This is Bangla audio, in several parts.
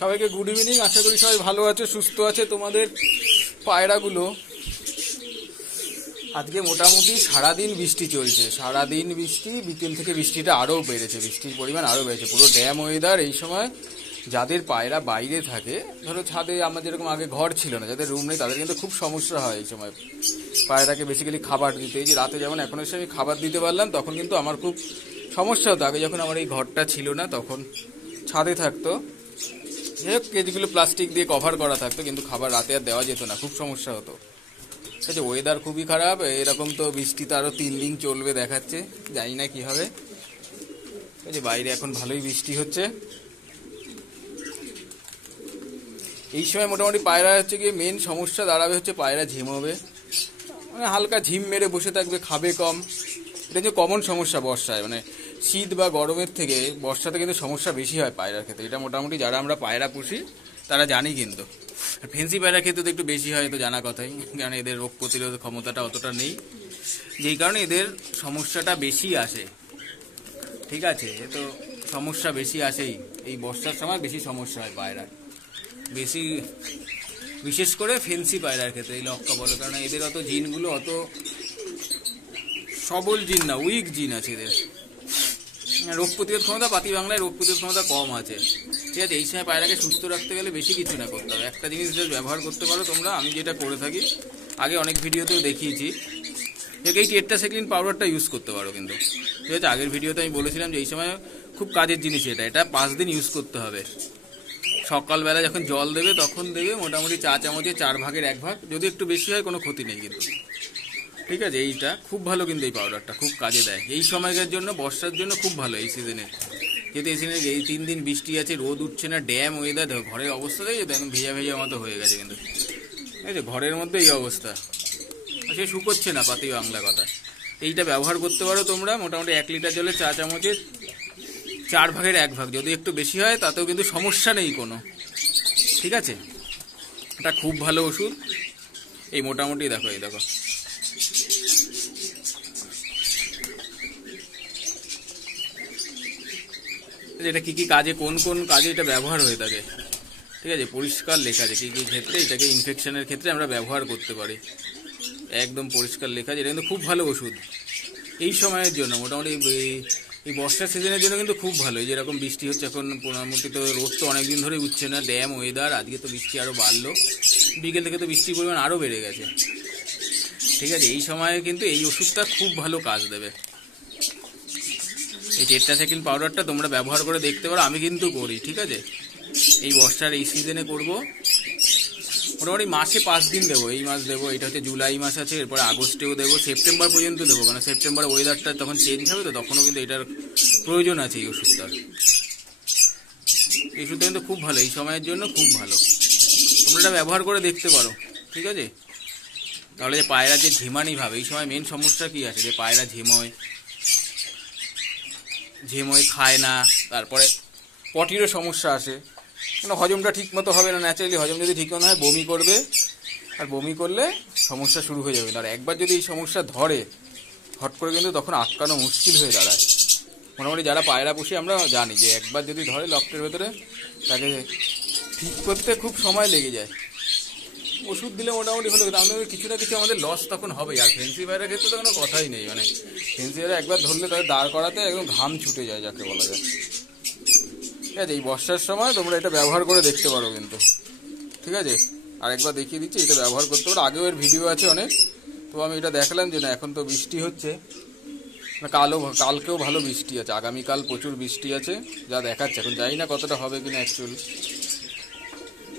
সবাইকে গুড ইভিনিং। আশা করি সবাই ভালো আছে, সুস্থ আছে। তোমাদের পায়রাগুলো আজকে মোটামুটি সারাদিন বৃষ্টি চলছে, সারাদিন বৃষ্টি, বিকেল থেকে বৃষ্টিটা আরও বেড়েছে, বৃষ্টির পরিমাণ আরও বেড়েছে, পুরো ড্যাম ওয়েদার। এই সময় যাদের পায়রা বাইরে থাকে, ধরো ছাদে আমার যেরকম আগে ঘর ছিল না, যাদের রুম নেই, তাদের কিন্তু খুব সমস্যা হয় এই সময় পায়রাকে বেসিক্যালি খাবার দিতে। এই যে রাতে যেমন এখন এসে আমি খাবার দিতে পারলাম, তখন কিন্তু আমার খুব সমস্যা হতো। আগে যখন আমার এই ঘরটা ছিল না, তখন ছাদে থাকতো, যাই হোক কেজিগুলো প্লাস্টিক দিয়ে কভার করা থাকতো, কিন্তু খাবার রাতে আর দেওয়া যেত না, খুব সমস্যা হতো। ঠিক আছে, ওয়েদার খুবই খারাপ, এরকম তো বৃষ্টি তো আরও 3 দিন চলবে দেখাচ্ছে, জানি না কি হবে। এই যে বাইরে এখন ভালোই বৃষ্টি হচ্ছে। এই সময় মোটামুটি পায়রা হচ্ছে গিয়ে মেন সমস্যা দাঁড়াবে হচ্ছে পায়রা ঝিমোবে, মানে হালকা ঝিম মেরে বসে থাকবে, খাবে কম। এটা যে কমন সমস্যা বর্ষায়, মানে শীত বা গরমের থেকে বর্ষাতে কিন্তু সমস্যা বেশি হয় পায়রার ক্ষেত্রে। এটা মোটামুটি যারা আমরা পায়রা পুষি তারা জানি। কিন্তু ফেন্সি পায়রার ক্ষেত্রে তো একটু বেশি হয়, তো জানা কথাই, কারণ এদের রোগ প্রতিরোধ ক্ষমতাটা অতটা নেই, যেই কারণে এদের সমস্যাটা বেশি আসে। ঠিক আছে, তো সমস্যা বেশি আসেই, এই বর্ষার সময় বেশি সমস্যা হয় পায়রার, বেশি বিশেষ করে ফেন্সি পায়রার ক্ষেত্রে, এই লক্কা বলে, কারণ এদের অত জিনগুলো অত সবল জিন না, উইক জিন আছে এদের। রোগ প্রতিরোধ ক্ষমতা, পাতি বাংলায় রোগ প্রতিরোধ ক্ষমতা কম আছে। ঠিক আছে, এই সময় পায়রাকে সুস্থ রাখতে গেলে বেশি কিছু না করতে হবে, একটা জিনিস ব্যবহার করতে পারো তোমরা, আমি যেটা করে থাকি, আগে অনেক ভিডিওতেও দেখিয়েছি, এই টেট্রাসাইক্লিন পাউডারটা ইউজ করতে পারো। কিন্তু ঠিক আছে, আগের ভিডিওতে আমি বলেছিলাম যে এই সময় খুব কাজের জিনিস এটা 5 দিন ইউজ করতে হবে। সকালবেলা যখন জল দেবে তখন দেবে, মোটামুটি চা চামচে 4 ভাগের 1 ভাগ, যদি একটু বেশি হয় কোনো ক্ষতি নেই কিন্তু। ঠিক আছে, এইটা খুব ভালো, কিন্তু এই পাউডারটা খুব কাজে দেয় এই সময়কার জন্য, বর্ষার জন্য খুব ভালো এই সিজনে। যেহেতু এই সিজনে এই 3 দিন বৃষ্টি আছে, রোদ উঠছে না, ড্যাম ওয়েদার, দেখো ঘরের অবস্থা দেখো একদম ভেজা ভেজা মতো হয়ে গেছে। কিন্তু এই যে ঘরের মধ্যে এই অবস্থা, সে শুকোচ্ছে না, পাতি বাংলা কথা। এইটা ব্যবহার করতে পারো তোমরা, মোটামুটি 1 লিটার জলে চা চামচে 4 ভাগের 1 ভাগ, যদি একটু বেশি হয় তাতেও কিন্তু সমস্যা নেই কোনো। ঠিক আছে, এটা খুব ভালো ওষুধ। এই মোটামুটি দেখো, এই দেখো এটা কি কি কাজে, কোন কোন কাজে এটা ব্যবহার হয়ে থাকে। ঠিক আছে, পরিষ্কার লেখা আছে কি কি ক্ষেত্রে এটাকে ইনফেকশনের ক্ষেত্রে আমরা ব্যবহার করতে পারি, একদম পরিষ্কার লেখা আছে। এটা কিন্তু খুব ভালো ওষুধ এই সময়ের জন্য, মোটামুটি এই বর্ষার সিজনের জন্য কিন্তু খুব ভালো। এই যেরকম বৃষ্টি হচ্ছে এখন, মোটামুটি তো রোদ তো অনেকদিন ধরে উঠছে না, ড্যাম ওয়েদার, আজকে তো বৃষ্টি আরও বাড়লো, বিকেল থেকে তো বৃষ্টির পরিমাণ আরও বেড়ে গেছে। ঠিক আছে, এই সময়ে কিন্তু এই ওষুধটা খুব ভালো কাজ দেবে। এই টেট্রাসাইক্লিন পাউডারটা তোমরা ব্যবহার করে দেখতে পারো, আমি কিন্তু করি। ঠিক আছে, এই বর্ষার এই সিজনে করব, মোটামুটি মাসে 5 দিন দেবো। এই মাস দেবো, এটা হচ্ছে জুলাই মাস আছে, এরপরে আগস্টেও দেবো, সেপ্টেম্বর পর্যন্ত দেবো, কারণ সেপ্টেম্বরে ওয়েদারটা তখন চেঞ্জ হবে, তো তখনও কিন্তু এটার প্রয়োজন আছে এই ওষুধটার। এই ওষুধটা কিন্তু খুব ভালো, এই সময়ের জন্য খুব ভালো, তোমরা এটা ব্যবহার করে দেখতে পারো। ঠিক আছে, তাহলে যে পায়রা যে ঝিমানি ভাবে, এই সময় মেন সমস্যা কি আছে, যে পায়রা ঝিমোয় খায় না, তারপরে পটিরও সমস্যা আসে, মানে হজমটা ঠিক মতো হবে না, ন্যাচারালি হজম যদি ঠিক মতো হয় বমি করবে, আর বমি করলে সমস্যা শুরু হয়ে যাবে। আর একবার যদি এই সমস্যা ধরে হট করে, কিন্তু তখন আটকানো মুশকিল হয়ে দাঁড়ায়। মোটামুটি যারা পায়রা পুষি আমরা জানি যে একবার যদি ধরে লকটের ভেতরে, তাকে ঠিক করতে খুব সময় লেগে যায়। ওষুধ দিলে মোটামুটি হলো, আমাদের কিছু না কিছু আমাদের লস তখন হবে। আর ফেন্সি পায়রার ক্ষেত্রে তো কোনো কথাই নেই, মানে ফেন্সি পায়রা একবার ধরলে তাদের দাঁড় করাতে একদম ঘাম ছুটে যায়, যাকে বলা যায়। ঠিক আছে, এই বর্ষার সময় তোমরা এটা ব্যবহার করে দেখতে পারো কিন্তু। ঠিক আছে, আরেকবার দেখিয়ে দিচ্ছি, এটা ব্যবহার করতে পারো, আগেও এর ভিডিও আছে অনেক, তো আমি এটা দেখালাম যে না, এখন তো বৃষ্টি হচ্ছে, কালকেও ভালো বৃষ্টি আছে, আগামীকাল প্রচুর বৃষ্টি আছে যা দেখাচ্ছে। এখন জানি না কতটা হবে কিনা অ্যাকচুয়ালি,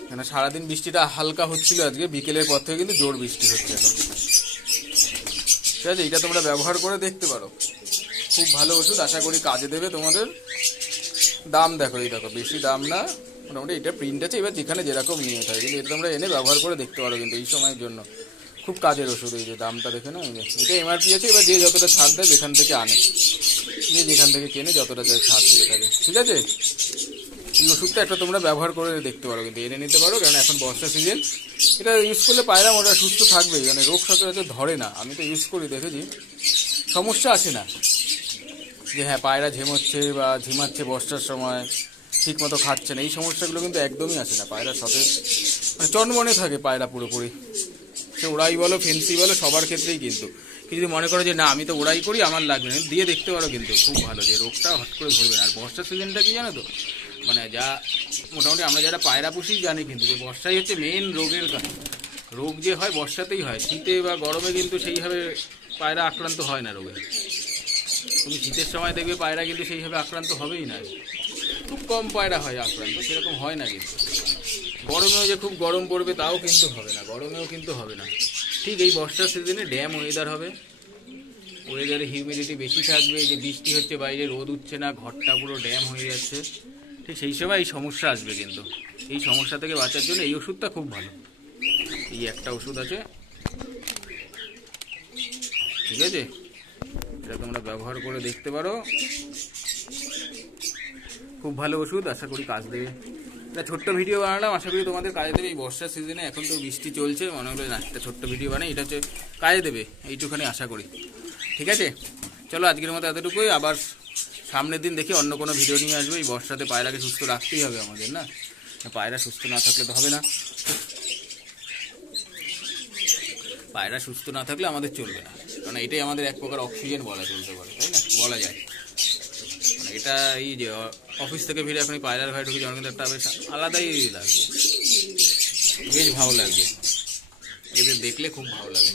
কেন সারাদিন বৃষ্টিটা হালকা হচ্ছিল, আজকে বিকেলের পর থেকে কিন্তু জোর বৃষ্টি হচ্ছে এখন। ঠিক আছে, এটা তোমরা ব্যবহার করে দেখতে পারো, খুব ভালো ওষুধ, আশা করি কাজে দেবে তোমাদের। দাম দেখো, এই দেখো বেশি দাম না, মোটামুটি এটা প্রিন্ট আছে, এবার যেখানে যেরকম নিয়ে থাকে, কিন্তু এটা তোমরা এনে ব্যবহার করে দেখতে পারো, কিন্তু এই সময়ের জন্য খুব কাজের ওষুধ। এই যে দামটা দেখে না, এটা এমআরপি আছে, এবার যে যতটা ছাড় দেয় যেখান থেকে আনে, যে যেখান থেকে কেনে যতটা যায় ছাড় দিয়ে থাকে। ঠিক আছে, এই ওষুধটা একটা তোমরা ব্যবহার করে দেখতে পারো, কিন্তু এনে নিতে পারো, কারণ এখন বর্ষা সিজন, এটা ইউজ করলে পায়রা মোটা সুস্থ থাকবেই, মানে রোগ সচরাচর ধরে না। আমি তো ইউজ করি, দেখেছি সমস্যা আসে না, যে হ্যাঁ পায়রা ঝিমোচ্ছে বা ঝিমাচ্ছে বর্ষার সময়, ঠিক মতো খাচ্ছে না, এই সমস্যাগুলো কিন্তু একদমই আসে না পায়রার সাথে, মানে চনমনে থাকে পায়রা পুরোপুরি। সে ওড়াই বলো ফেন্সি বলো সবার ক্ষেত্রেই কিন্তু। যদি মনে করো যে না আমি তো ওড়াই করি আমার লাগবে না, দিয়ে দেখতে পারো কিন্তু খুব ভালো, যে রোগটা হট করে ধরবে না। আর বর্ষার সিজনটা কি জানো তো, মানে যা মোটামুটি আমরা যারা পায়রা পুষি জানি কিন্তু যে বর্ষাই হচ্ছে মেন রোগের কারণ। রোগ যে হয় বর্ষাতেই হয়, শীতে বা গরমে কিন্তু সেইভাবে পায়রা আক্রান্ত হয় না রোগে। তুমি শীতের সময় দেখবে পায়রা কিন্তু সেইভাবে আক্রান্ত হবেই না, খুব কম পায়রা হয় আক্রান্ত, সেরকম হয় না কিন্তু। গরমেও যে খুব গরম পড়বে তাও কিন্তু হবে না, গরমেও কিন্তু হবে না। ঠিক এই বর্ষার সিজনে ড্যাম ওয়েদার হবে, ওয়েদারে হিউমিডিটি বেশি থাকবে, যে বৃষ্টি হচ্ছে বাইরে রোদ উঠছে না, ঘরটা পুরো ড্যাম হয়ে যাচ্ছে, ঠিক সেই সময় এই সমস্যা আসবে কিন্তু। এই সমস্যা থেকে বাঁচার জন্য এই ওষুধটা খুব ভালো। এই একটা ওষুধ আছে, ঠিক আছে, এটা তোমরা ব্যবহার করে দেখতে পারো, খুব ভালো ওষুধ, আশা করি কাজ দেবে। একটা ছোট্ট ভিডিও বানালাম, আশা করি তোমাদের কাজে দেবে এই বর্ষার সিজনে। এখন তো বৃষ্টি চলছে, মনে হলো না একটা ছোট্ট ভিডিও বানাই, এটা হচ্ছে কাজে দেবে এইটুখানি আশা করি। ঠিক আছে, চলো আজকের মতো এতটুকুই, আবার সামনের দিন দেখি অন্য কোনো ভিডিও নিয়ে আসবো। এই বর্ষাতে পায়রাকে সুস্থ রাখতেই হবে আমাদের, না পায়রা সুস্থ না থাকলে তো হবে না, পায়রা সুস্থ না থাকলে আমাদের চলবে না, কারণ এটাই আমাদের এক প্রকার অক্সিজেন বলা চলতে পারে, তাই না, বলা যায়। মানে এটা এই যে অফিস থেকে ফিরে এখন পায়রার ঘরে ঢুকে যখন কিন্তু একটা বেশ আলাদাই লাগবে, বেশ ভালো লাগবে, এদের দেখলে খুব ভালো লাগে।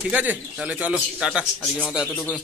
ঠিক আছে, তাহলে চলো টাটা, আজকের মতো এতটুকু।